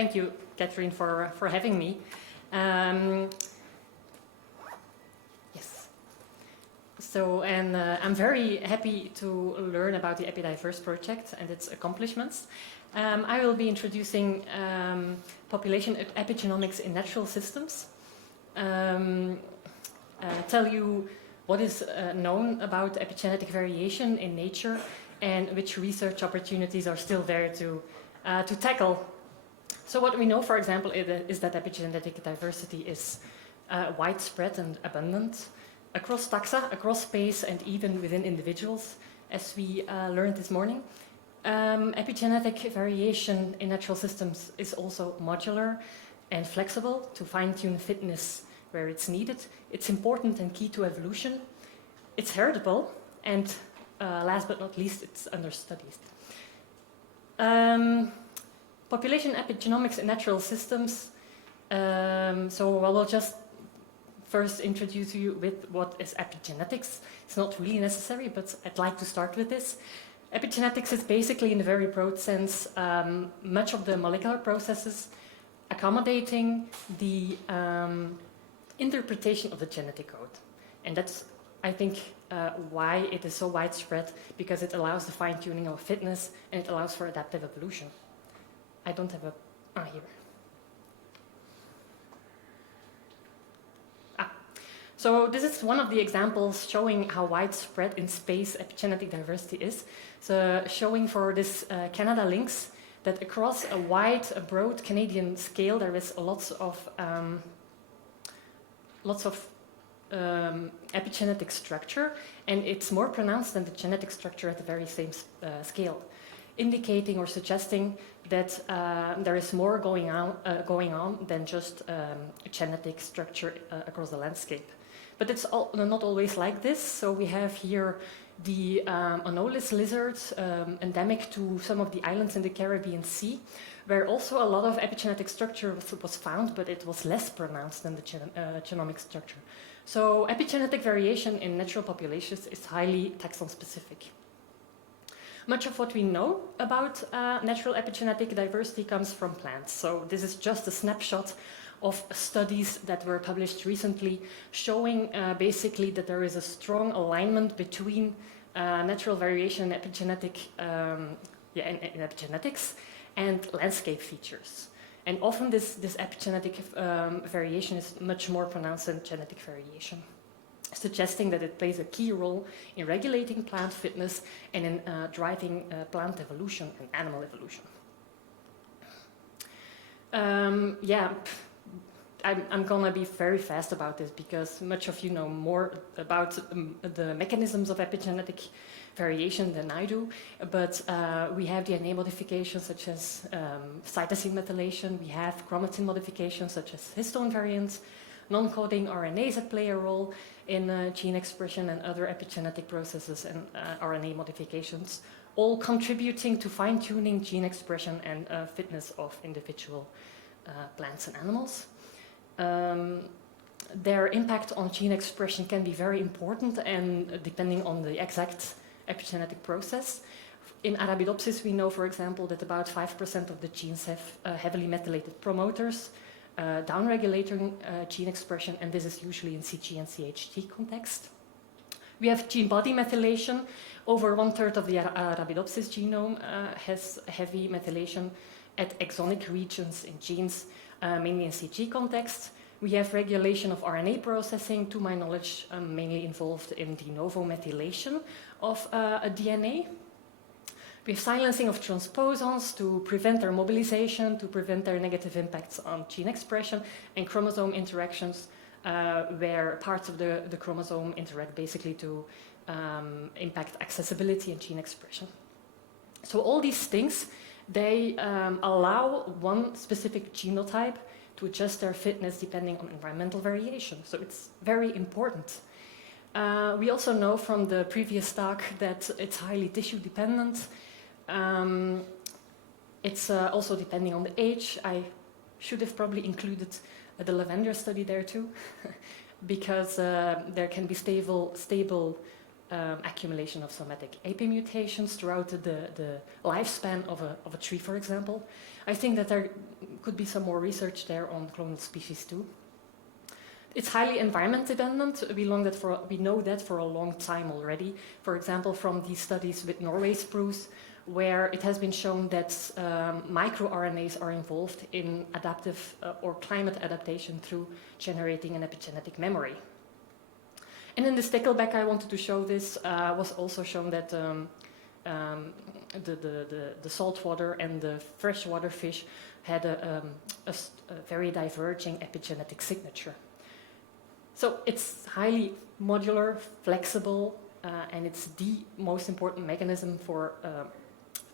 thank you, Catherine, for having me. Yes. So, and I'm very happy to learn about the EpiDiverse project and its accomplishments. I will be introducing population epigenomics in natural systems, tell you what is known about epigenetic variation in nature and which research opportunities are still there to tackle. So what we know, for example, is that epigenetic diversity is widespread and abundant across taxa, across space, and even within individuals, as we learned this morning. Epigenetic variation in natural systems is also modular and flexible to fine-tune fitness where it's needed. It's important and key to evolution. It's heritable, and last but not least, it's understudied. Population epigenomics in natural systems. So I will just first introduce you with what is epigenetics. It's not really necessary, but I'd like to start with this. Epigenetics is basically, in a very broad sense, much of the molecular processes accommodating the interpretation of the genetic code. And that's, I think, why it is so widespread, because it allows the fine-tuning of fitness and it allows for adaptive evolution. I don't have a... here. So this is one of the examples showing how widespread in space epigenetic diversity is. So showing for this Canada lynx that across a wide, broad Canadian scale there is lots of epigenetic structure, and it's more pronounced than the genetic structure at the very same scale, indicating or suggesting that there is more going on than just genetic structure across the landscape. But it's not always like this. So we have here the Anolis lizards, endemic to some of the islands in the Caribbean Sea, where also a lot of epigenetic structure was found, but it was less pronounced than the genomic structure. So epigenetic variation in natural populations is highly taxon-specific. Much of what we know about natural epigenetic diversity comes from plants. So this is just a snapshot of studies that were published recently, showing basically that there is a strong alignment between natural variation in epigenetics and landscape features. And often this epigenetic variation is much more pronounced than genetic variation, suggesting that it plays a key role in regulating plant fitness and in driving plant evolution and animal evolution. I'm gonna be very fast about this because much of you know more about the mechanisms of epigenetic variation than I do, but we have DNA modifications such as cytosine methylation, we have chromatin modifications such as histone variants, non-coding RNAs that play a role in gene expression and other epigenetic processes and RNA modifications, all contributing to fine-tuning gene expression and fitness of individual plants and animals. Their impact on gene expression can be very important, and depending on the exact epigenetic process. In Arabidopsis, we know, for example, that about 5% of the genes have heavily methylated promoters, downregulating gene expression, and this is usually in CG and CHT context. We have gene body methylation. Over 1/3 of the Arabidopsis genome has heavy methylation at exonic regions in genes, mainly in CG context. We have regulation of RNA processing, to my knowledge, mainly involved in de novo methylation of a DNA. We have silencing of transposons to prevent their mobilization, to prevent their negative impacts on gene expression, and chromosome interactions where parts of the chromosome interact basically to impact accessibility and gene expression. So all these things, they allow one specific genotype to adjust their fitness depending on environmental variation. So it's very important. We also know from the previous talk that it's highly tissue dependent. It's also depending on the age. I should have probably included the lavender study there too, because there can be stable accumulation of somatic epimutations throughout the lifespan of a tree, for example. I think that there could be some more research there on clonal species too. It's highly environment dependent. We know that for a long time already. For example, from these studies with Norway spruce, where it has been shown that microRNAs are involved in adaptive or climate adaptation through generating an epigenetic memory. And in the stickleback, I wanted to show this, was also shown that the saltwater and the freshwater fish had a very diverging epigenetic signature. So it's highly modular, flexible, and it's the most important mechanism for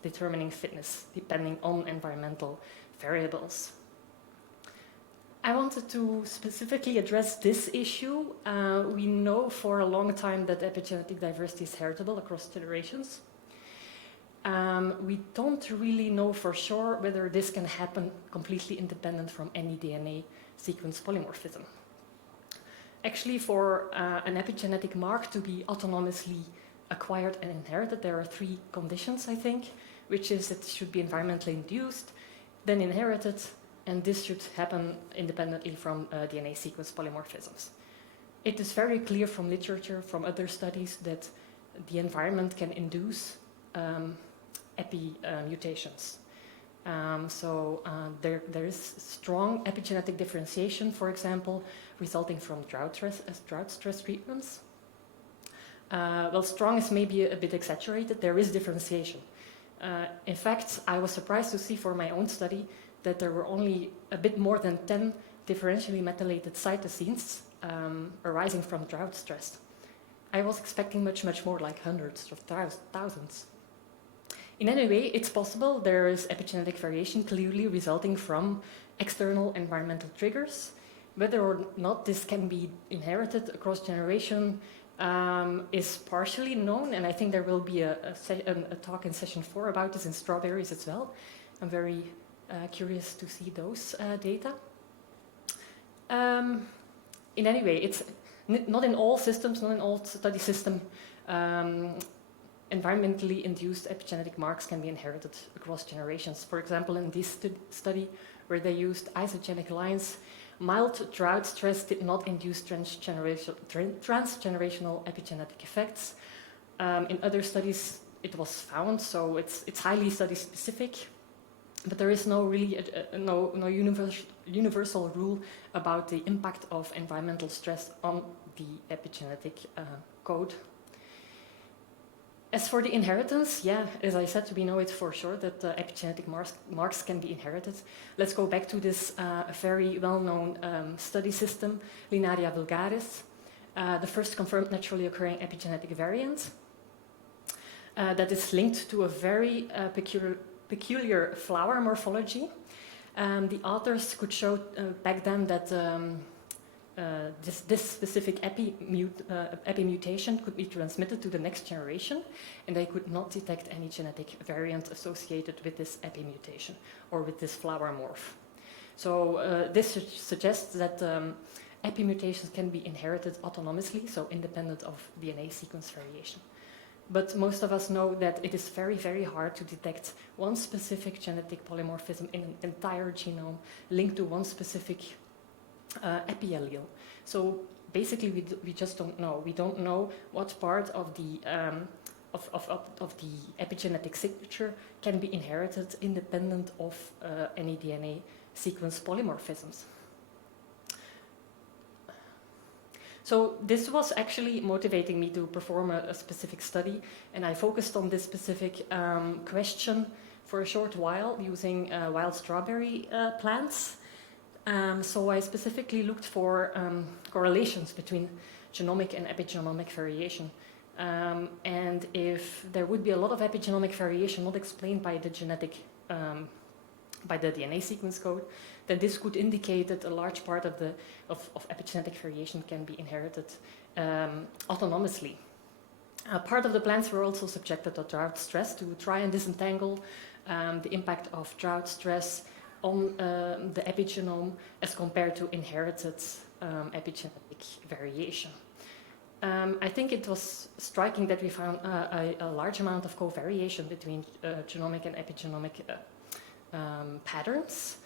determining fitness, depending on environmental variables. I wanted to specifically address this issue. We know for a long time that epigenetic diversity is heritable across generations. We don't really know for sure whether this can happen completely independent from any DNA sequence polymorphism. Actually, for an epigenetic mark to be autonomously acquired and inherited, there are 3 conditions, I think, which is it should be environmentally induced, then inherited, and this should happen independently from DNA sequence polymorphisms. It is very clear from literature, from other studies, that the environment can induce mutations. There is strong epigenetic differentiation, for example, resulting from drought stress treatments. Well, strong is maybe a bit exaggerated. There is differentiation. In fact, I was surprised to see for my own study that there were only a bit more than 10 differentially methylated cytosines arising from drought stress. I was expecting much more, like hundreds of thousands. In any way, it's possible there is epigenetic variation clearly resulting from external environmental triggers. Whether or not this can be inherited across generation is partially known, and I think there will be a talk in session 4 about this in strawberries as well. I'm very curious to see those data. In any way, it's not in all systems, not in all study systems, environmentally induced epigenetic marks can be inherited across generations. For example, in this study where they used isogenic lines, mild drought stress did not induce transgenerational epigenetic effects. In other studies, it was found, so it's highly study specific, but there is no really no universal rule about the impact of environmental stress on the epigenetic code. As for the inheritance, as I said, we know it for sure that epigenetic marks can be inherited. Let's go back to this very well-known study system, Linaria vulgaris, the first confirmed naturally occurring epigenetic variant that is linked to a very peculiar flower morphology. The authors could show back then that this specific epimutation could be transmitted to the next generation, and they could not detect any genetic variant associated with this epimutation or with this flower morph. So this suggests that epimutations can be inherited autonomously, so independent of DNA sequence variation. But most of us know that it is very, very hard to detect one specific genetic polymorphism in an entire genome linked to one specific epiallele. So basically, we just don't know. We don't know what part of the epigenetic signature can be inherited independent of any DNA sequence polymorphisms. So this was actually motivating me to perform a specific study, and I focused on this specific question for a short while using wild strawberry plants. So I specifically looked for correlations between genomic and epigenomic variation. And if there would be a lot of epigenomic variation not explained by the by the DNA sequence code, then this could indicate that a large part of epigenetic variation can be inherited autonomously. Part of the plants were also subjected to drought stress to try and disentangle the impact of drought stress on the epigenome as compared to inherited epigenetic variation. I think it was striking that we found a large amount of covariation between genomic and epigenomic patterns,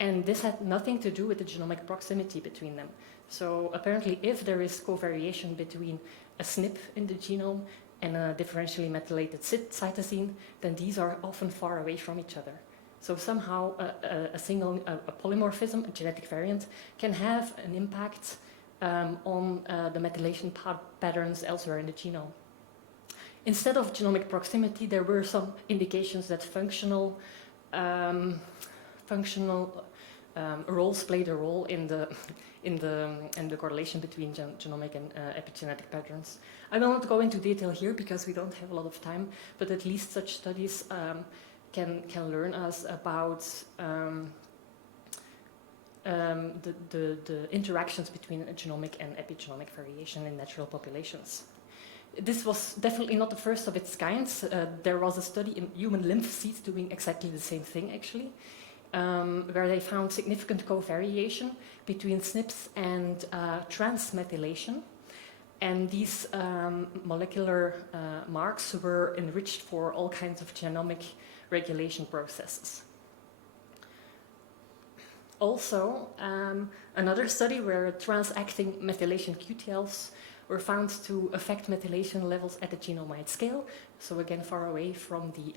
and this had nothing to do with the genomic proximity between them. So apparently, if there is covariation between a SNP in the genome and a differentially methylated cytosine, then these are often far away from each other. So somehow a polymorphism, a genetic variant, can have an impact on the methylation patterns elsewhere in the genome. Instead of genomic proximity, there were some indications that functional roles played a role in the correlation between genomic and epigenetic patterns. I will not go into detail here because we don't have a lot of time, but at least such studies can learn us about the interactions between genomic and epigenomic variation in natural populations. This was definitely not the first of its kind. There was a study in human lymphocytes doing exactly the same thing, actually, where they found significant covariation between SNPs and transmethylation. And these molecular marks were enriched for all kinds of genomic regulation processes. Also, another study where transacting methylation QTLs were found to affect methylation levels at the genome-wide scale, so again far away from the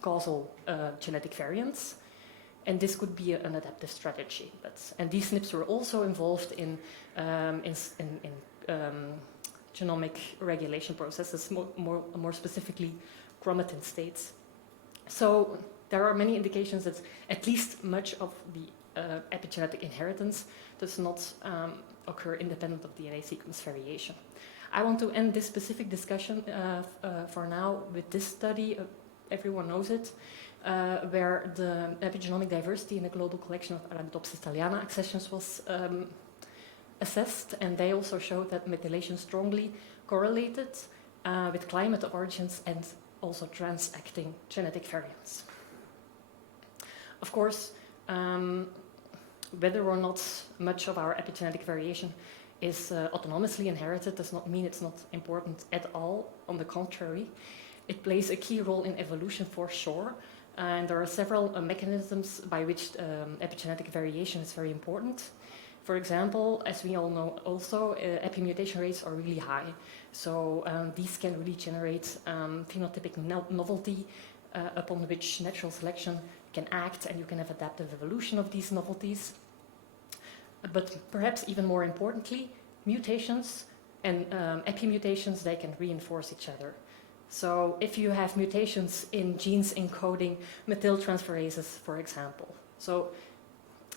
causal genetic variants. And this could be an adaptive strategy. And these SNPs were also involved in genomic regulation processes, more specifically chromatin states. So there are many indications that at least much of the epigenetic inheritance does not occur independent of DNA sequence variation. I want to end this specific discussion for now with this study. Everyone knows it, where the epigenomic diversity in a global collection of Arabidopsis thaliana accessions was assessed, and they also showed that methylation strongly correlated with climate of origins and also transacting genetic variants. Of course, whether or not much of our epigenetic variation is autonomously inherited does not mean it's not important at all. On the contrary, it plays a key role in evolution for sure, and there are several mechanisms by which epigenetic variation is very important. For example, as we all know also, epimutation rates are really high, so these can really generate phenotypic novelty upon which natural selection can act, and you can have adaptive evolution of these novelties. But perhaps even more importantly, mutations and epimutations, they can reinforce each other. So if you have mutations in genes encoding methyltransferases, for example, so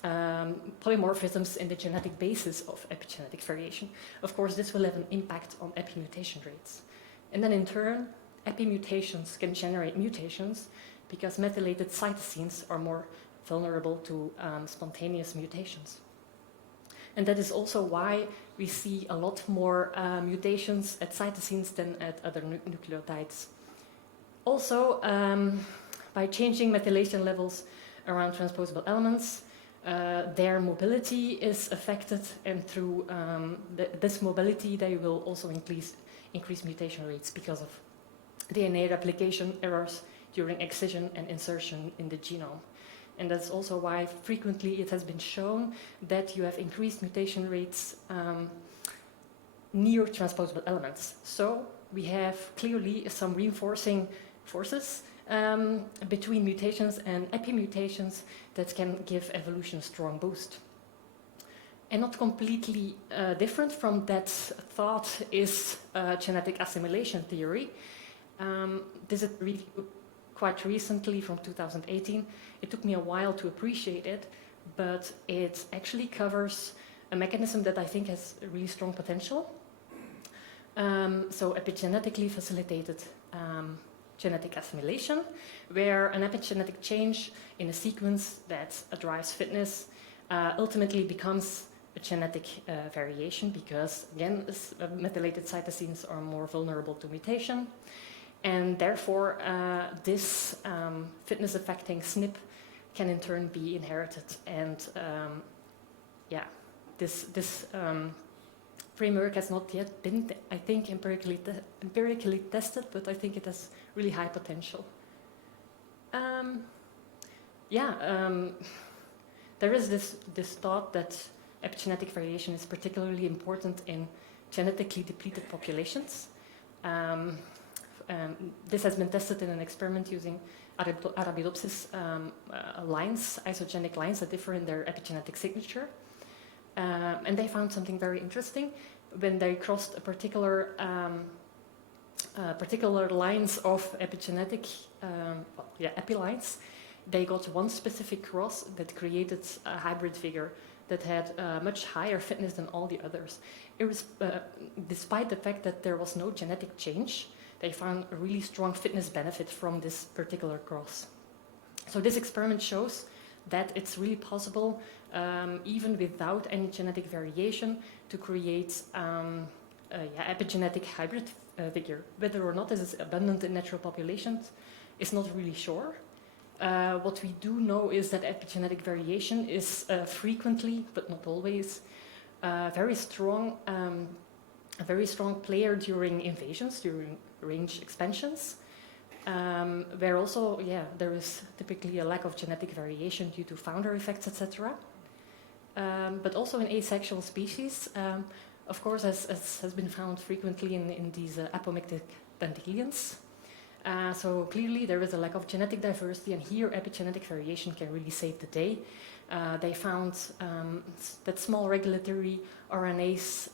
polymorphisms in the genetic basis of epigenetic variation, of course this will have an impact on epimutation rates. And then in turn, epimutations can generate mutations because methylated cytosines are more vulnerable to spontaneous mutations. And that is also why we see a lot more mutations at cytosines than at other nucleotides. Also, by changing methylation levels around transposable elements, their mobility is affected, and through this mobility they will also increase mutation rates because of DNA replication errors during excision and insertion in the genome. And that's also why frequently it has been shown that you have increased mutation rates near transposable elements. So we have clearly some reinforcing forces between mutations and epimutations that can give evolution a strong boost. And not completely different from that thought is genetic assimilation theory. This is really quite recently, from 2018. It took me a while to appreciate it, but it actually covers a mechanism that I think has a really strong potential. So epigenetically facilitated genetic assimilation, where an epigenetic change in a sequence that drives fitness ultimately becomes a genetic variation because, again, methylated cytosines are more vulnerable to mutation. And therefore, this fitness-affecting SNP can in turn be inherited and this framework has not yet been, I think, empirically tested, but I think it has really high potential. There is this thought that epigenetic variation is particularly important in genetically depleted populations. This has been tested in an experiment using Arabidopsis lines, isogenic lines that differ in their epigenetic signature. And they found something very interesting. When they crossed a particular lines of epigenetic, epilines, they got one specific cross that created a hybrid figure that had much higher fitness than all the others. It was, despite the fact that there was no genetic change, they found a really strong fitness benefit from this particular cross. So this experiment shows that it's really possible, even without any genetic variation, to create epigenetic hybrid figure. Whether or not this is abundant in natural populations is not really sure. What we do know is that epigenetic variation is frequently, but not always, a very strong player during invasions, during range expansions, where also, there is typically a lack of genetic variation due to founder effects, etc. But also in asexual species, of course, as has been found frequently in these apomictic dandelions. So clearly there is a lack of genetic diversity, and here epigenetic variation can really save the day. They found that small regulatory RNAs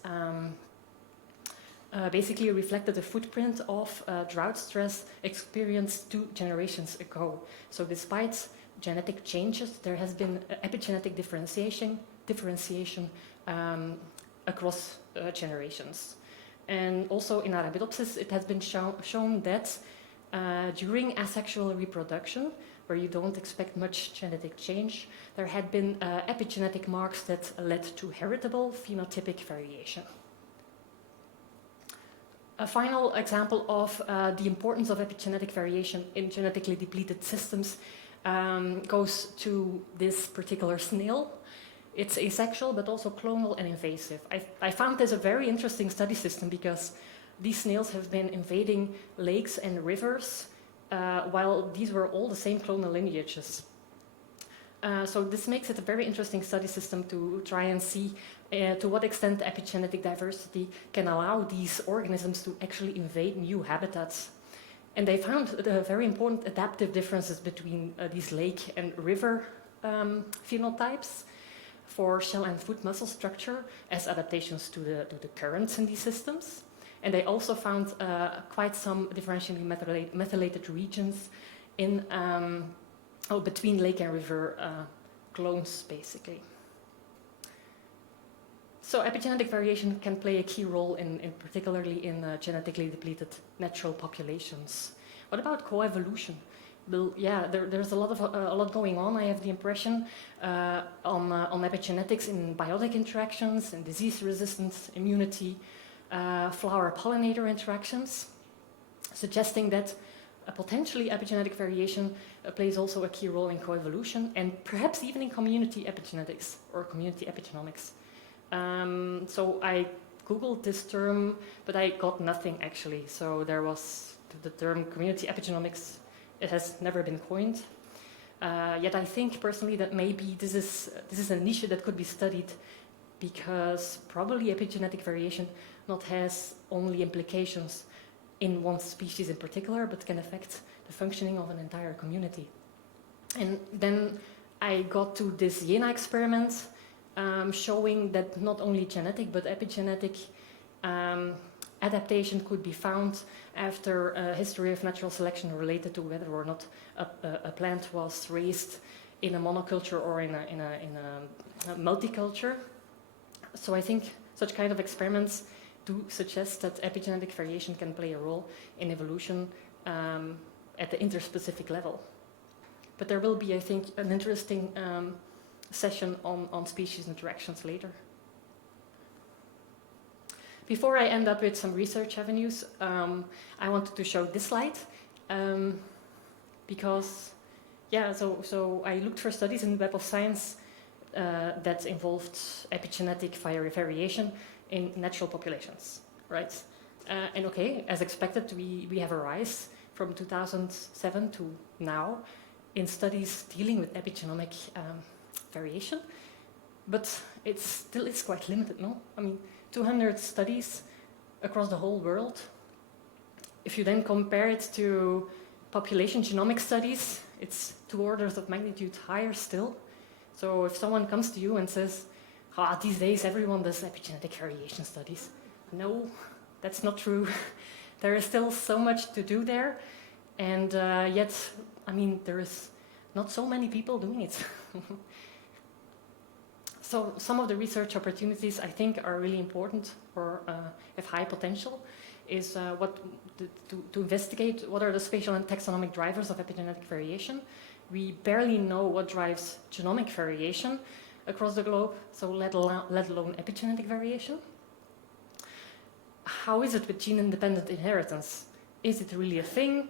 basically reflected the footprint of drought stress experienced 2 generations ago. So despite genetic changes, there has been epigenetic differentiation across generations. And also in Arabidopsis, it has been shown that during asexual reproduction, where you don't expect much genetic change, there had been epigenetic marks that led to heritable phenotypic variation. A final example of the importance of epigenetic variation in genetically depleted systems goes to this particular snail. It's asexual, but also clonal and invasive. I found this a very interesting study system because these snails have been invading lakes and rivers while these were all the same clonal lineages. So this makes it a very interesting study system to try and see to what extent epigenetic diversity can allow these organisms to actually invade new habitats. And they found very important adaptive differences between these lake and river phenotypes for shell and foot muscle structure as adaptations to the currents in these systems. And they also found quite some differentially methylated regions in between lake and river clones, basically. So epigenetic variation can play a key role particularly in genetically depleted natural populations. What about coevolution? Well, there's a lot going on. I have the impression on epigenetics in biotic interactions, in disease resistance, immunity, flower-pollinator interactions, suggesting that potentially epigenetic variation plays also a key role in coevolution and perhaps even in community epigenetics or community epigenomics. So I Googled this term, but I got nothing actually. So there was the term community epigenomics. It has never been coined. Yet I think personally that maybe this is a niche that could be studied because probably epigenetic variation not has only implications in one species in particular, but can affect the functioning of an entire community. And then I got to this Jena experiment showing that not only genetic but epigenetic adaptation could be found after a history of natural selection related to whether or not a plant was raised in a monoculture or in a multiculture. So I think such kind of experiments do suggest that epigenetic variation can play a role in evolution at the interspecific level. But there will be, I think, an interesting session on species interactions later. Before I end up with some research avenues, I wanted to show this slide because, so I looked for studies in the Web of Science that involved epigenetic variation in natural populations, right? And okay, as expected, we have a rise from 2007 to now in studies dealing with epigenomic variation, but it's quite limited, no? I mean, 200 studies across the whole world. If you then compare it to population genomic studies, it's 2 orders of magnitude higher still. So if someone comes to you and says, these days everyone does epigenetic variation studies. No, that's not true. There is still so much to do there. And yet, I mean, there is not so many people doing it. So some of the research opportunities I think are really important or have high potential is to investigate what are the spatial and taxonomic drivers of epigenetic variation. We barely know what drives genomic variation across the globe, so let alone epigenetic variation. How is it with gene-independent inheritance? Is it really a thing?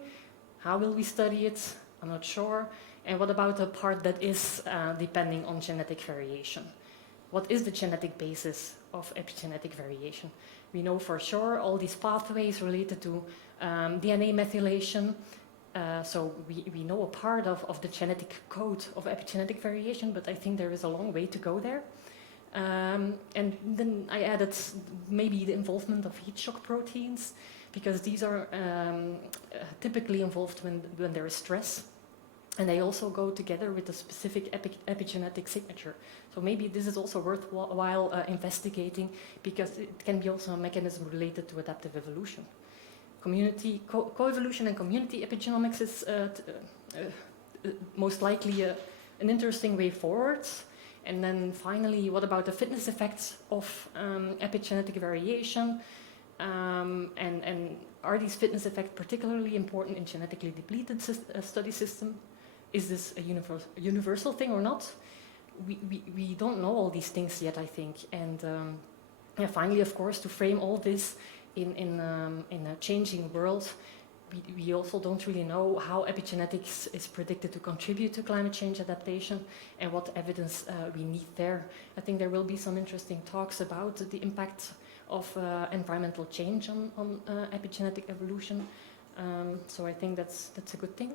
How will we study it? I'm not sure. And what about the part that is depending on genetic variation? What is the genetic basis of epigenetic variation? We know for sure all these pathways related to DNA methylation. So we know a part of the genetic code of epigenetic variation, but I think there is a long way to go there. And then I added maybe the involvement of heat shock proteins, because these are typically involved when there is stress. And they also go together with a specific epigenetic signature. So maybe this is also worthwhile investigating, because it can be also a mechanism related to adaptive evolution. Community coevolution and community epigenomics is most likely an interesting way forward. And then finally, what about the fitness effects of epigenetic variation? And are these fitness effects particularly important in genetically depleted study system? Is this a universal thing or not? We don't know all these things yet, I think. And finally, of course, to frame all this in a changing world, we also don't really know how epigenetics is predicted to contribute to climate change adaptation and what evidence we need there. I think there will be some interesting talks about the impact of environmental change on epigenetic evolution. So I think that's a good thing.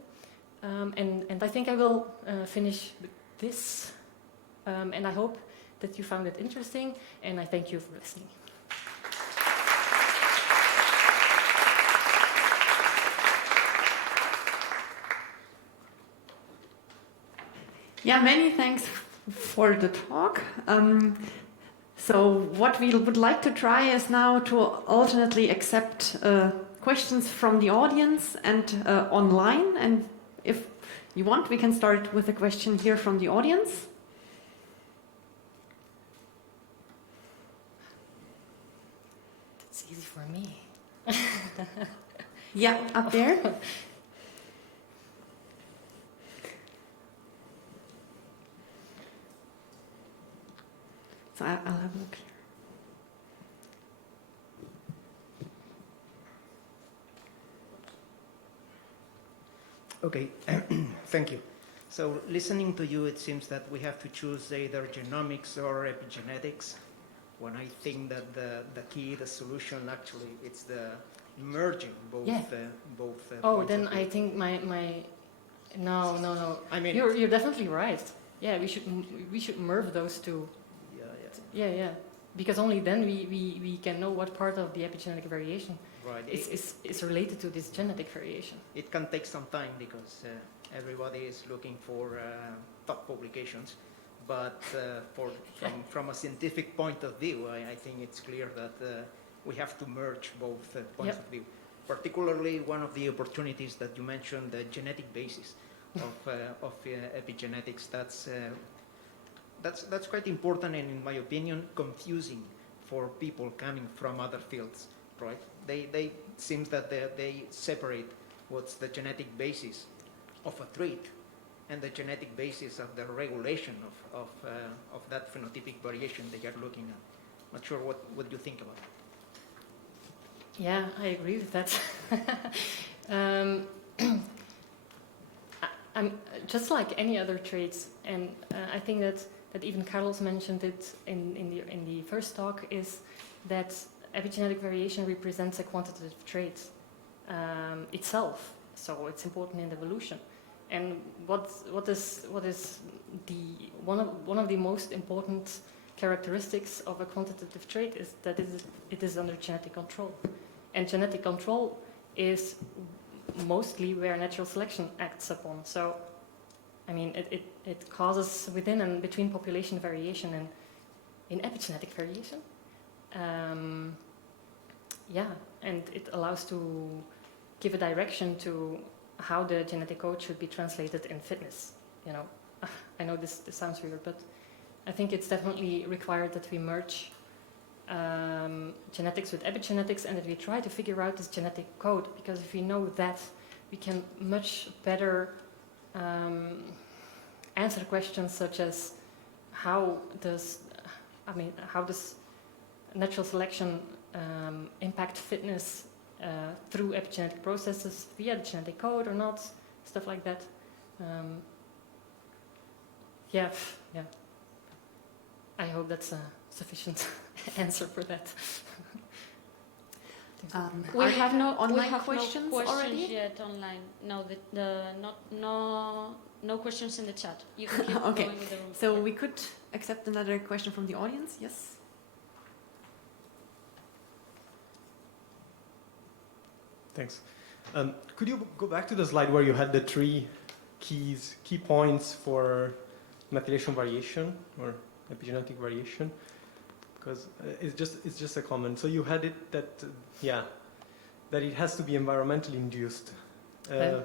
And I think I will finish with this. And I hope that you found it interesting, and I thank you for listening. Yeah, many thanks for the talk. So what we would like to try is now to alternately accept questions from the audience and online. And if you want, we can start with a question here from the audience. That's easy for me. Yeah, up there. So I'll have a look here. Okay, thank you. So listening to you, it seems that we have to choose either genomics or epigenetics, when I think that the key, the solution, actually, it's the merging both. Yeah. Points then of view. I think my no. I mean, you're definitely right. Yeah, we should merge those two. Yeah. Because only then we can know what part of the epigenetic variation is related to this genetic variation. It can take some time because everybody is looking for top publications, but from a scientific point of view, I think it's clear that we have to merge both points of view. Particularly, one of the opportunities that you mentioned, the genetic basis of epigenetics, that's quite important, and in my opinion, confusing for people coming from other fields, right? They seems that they separate what's the genetic basis of a trait and the genetic basis of the regulation of that phenotypic variation they are looking at. Not sure what you think about it. Yeah, I agree with that. I'm just like any other traits, and I think that that even Carlos mentioned it in the first talk, is that epigenetic variation represents a quantitative trait itself, so it's important in evolution. And what is one of the most important characteristics of a quantitative trait is that it is under genetic control, and genetic control is mostly where natural selection acts upon. So, I mean, it causes within and between population variation and in epigenetic variation. Yeah, and it allows to give a direction to how the genetic code should be translated in fitness. You know, I know this sounds weird, but I think it's definitely required that we merge genetics with epigenetics, and that we try to figure out this genetic code, because if we know that, we can much better answer questions such as how does natural selection impact fitness through epigenetic processes via the genetic code or not, stuff like that. Yeah. I hope that's a sufficient answer for that. We have no questions already yet online. No, no questions in the chat. You can keep okay. going with the room. So we could accept another question from the audience. Yes. Thanks. Could you go back to the slide where you had the three key points for methylation variation or epigenetic variation? Because it's just a comment. So you had it that that it has to be environmentally induced. Yeah.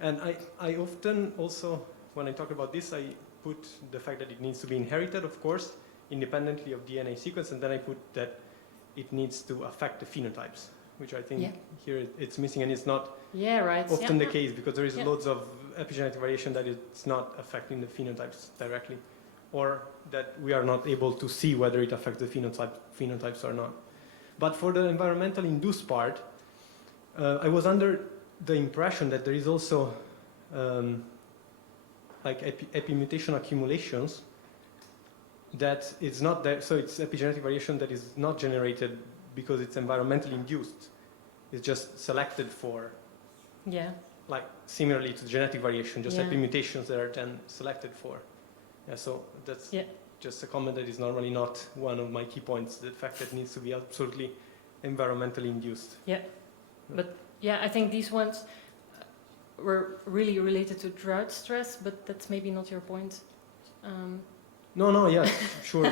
And I often also, when I talk about this, I put the fact that it needs to be inherited, of course, independently of DNA sequence, and then I put that it needs to affect the phenotypes, which I think here it's missing, and it's not often the case, because there is loads of epigenetic variation that it's not affecting the phenotypes directly, or that we are not able to see whether it affects the phenotypes or not. But for the environmental induced part, I was under the impression that there is also like epimutation accumulations that it's not there, so it's epigenetic variation that is not generated because it's environmentally induced. It's just selected for, like similarly to genetic variation, just epimutations that are then selected for. Yeah, so that's just a comment that is normally not one of my key points, the fact that it needs to be absolutely environmentally induced. Yeah, but I think these ones were really related to drought stress, but that's maybe not your point. No, yeah, sure.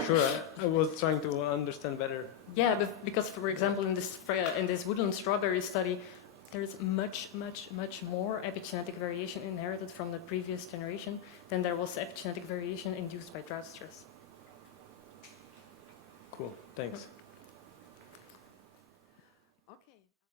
I was trying to understand better. Yeah, but because, for example, in this woodland strawberry study, there is much more epigenetic variation inherited from the previous generation than there was epigenetic variation induced by drought stress. Cool, thanks.